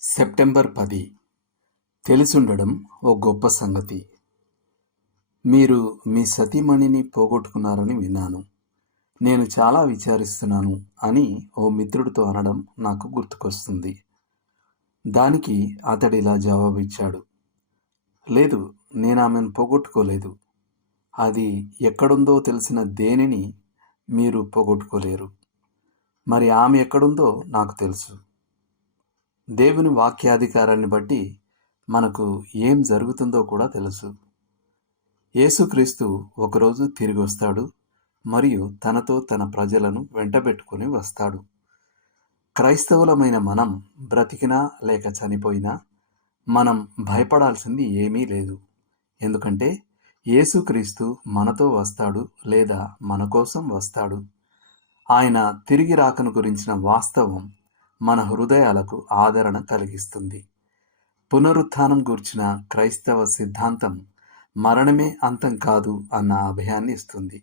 September పది. తెలుసుండడం ఓ గొప్ప సంగతి. మీరు మీ సతీమణిని పోగొట్టుకున్నారని విన్నాను. నేను చాలా విచారిస్తున్నాను అని ఓ మిత్రుడితో అనడం నాకు గుర్తుకొస్తుంది. దానికి అతడు ఇలా జవాబిచ్చాడు. లేదు నేను ఆమెను పోగొట్టుకోలేదు. అది ఎక్కడుందో తెలిసిన దేనిని మీరు పోగొట్టుకోలేరు. మరి ఆమె ఎక్కడుందో నాకు తెలుసు. దేవుని వాక్యాధికారాన్ని బట్టి మనకు ఏం జరుగుతుందో కూడా తెలుసు. యేసుక్రీస్తు ఒకరోజు తిరిగి వస్తాడు మరియు తనతో తన ప్రజలను వెంటబెట్టుకుని వస్తాడు. క్రైస్తవులమైన మనం బ్రతికినా లేక చనిపోయినా మనం భయపడాల్సింది ఏమీ లేదు. ఎందుకంటే యేసుక్రీస్తు మనతో వస్తాడు లేదా మన కోసం వస్తాడు. ఆయన తిరిగి రాకను గురించిన వాస్తవం మన హృదయాలకు ఆదరణ కలిగిస్తుంది. పునరుత్థానం గూర్చిన క్రైస్తవ సిద్ధాంతం మరణమే అంతం కాదు అన్న అభయాన్ని ఇస్తుంది.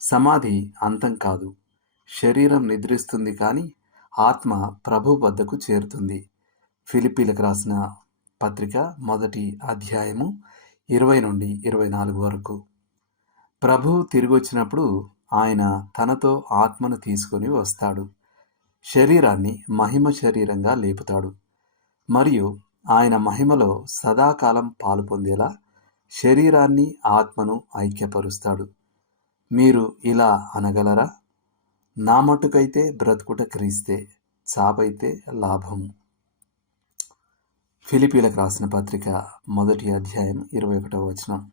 సమాధి అంతం కాదు. శరీరం నిద్రిస్తుంది కానీ ఆత్మ ప్రభు వద్దకు చేరుతుంది. ఫిలిపీలకు రాసిన పత్రిక మొదటి అధ్యాయము ఇరవై నుండి ఇరవై నాలుగు వరకు. ప్రభు తిరిగి వచ్చినప్పుడు ఆయన తనతో ఆత్మను తీసుకొని వస్తాడు. శరీరాన్ని మహిమ శరీరంగా లేపుతాడు. మరియు ఆయన మహిమలో సదాకాలం పాలు పొందేలా శరీరాన్ని ఆత్మను ఐక్యపరుస్తాడు. మీరు ఇలా అనగలరా? నా మటుకైతే బ్రతుకుట క్రీస్తే చాపైతే లాభము ఫిలిపీలకు రాసిన పత్రిక మొదటి అధ్యాయం ఇరవై ఒకటవ వచనం.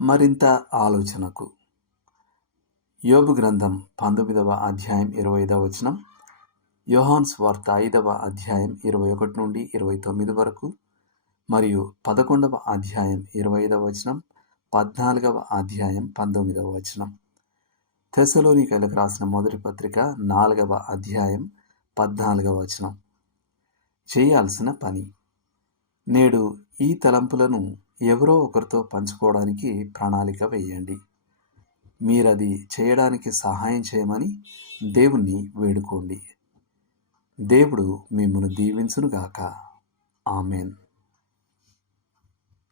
మరింత ఆలోచనకు యోబు గ్రంథం పంతొమ్మిదవ అధ్యాయం ఇరవై ఐదవ వచనం. యోహాన్స్ వార్త ఐదవ అధ్యాయం ఇరవై ఒకటి నుండి ఇరవై తొమ్మిది వరకు మరియు పదకొండవ అధ్యాయం ఇరవై ఐదవ వచనం పద్నాలుగవ అధ్యాయం పంతొమ్మిదవ వచనం. తెసలోనికలకు రాసిన మొదటి పత్రిక నాలుగవ అధ్యాయం పద్నాలుగవ వచనం. చేయాల్సిన పని. నేడు ఈ తలంపులను ఎవరో ఒకరితో పంచుకోవడానికి ప్రణాళిక వేయండి. మీరది చేయడానికి సహాయం చేయమని దేవుణ్ణి వేడుకోండి. దేవుడు మిమ్మను దీవించునుగాక. ఆమెన్.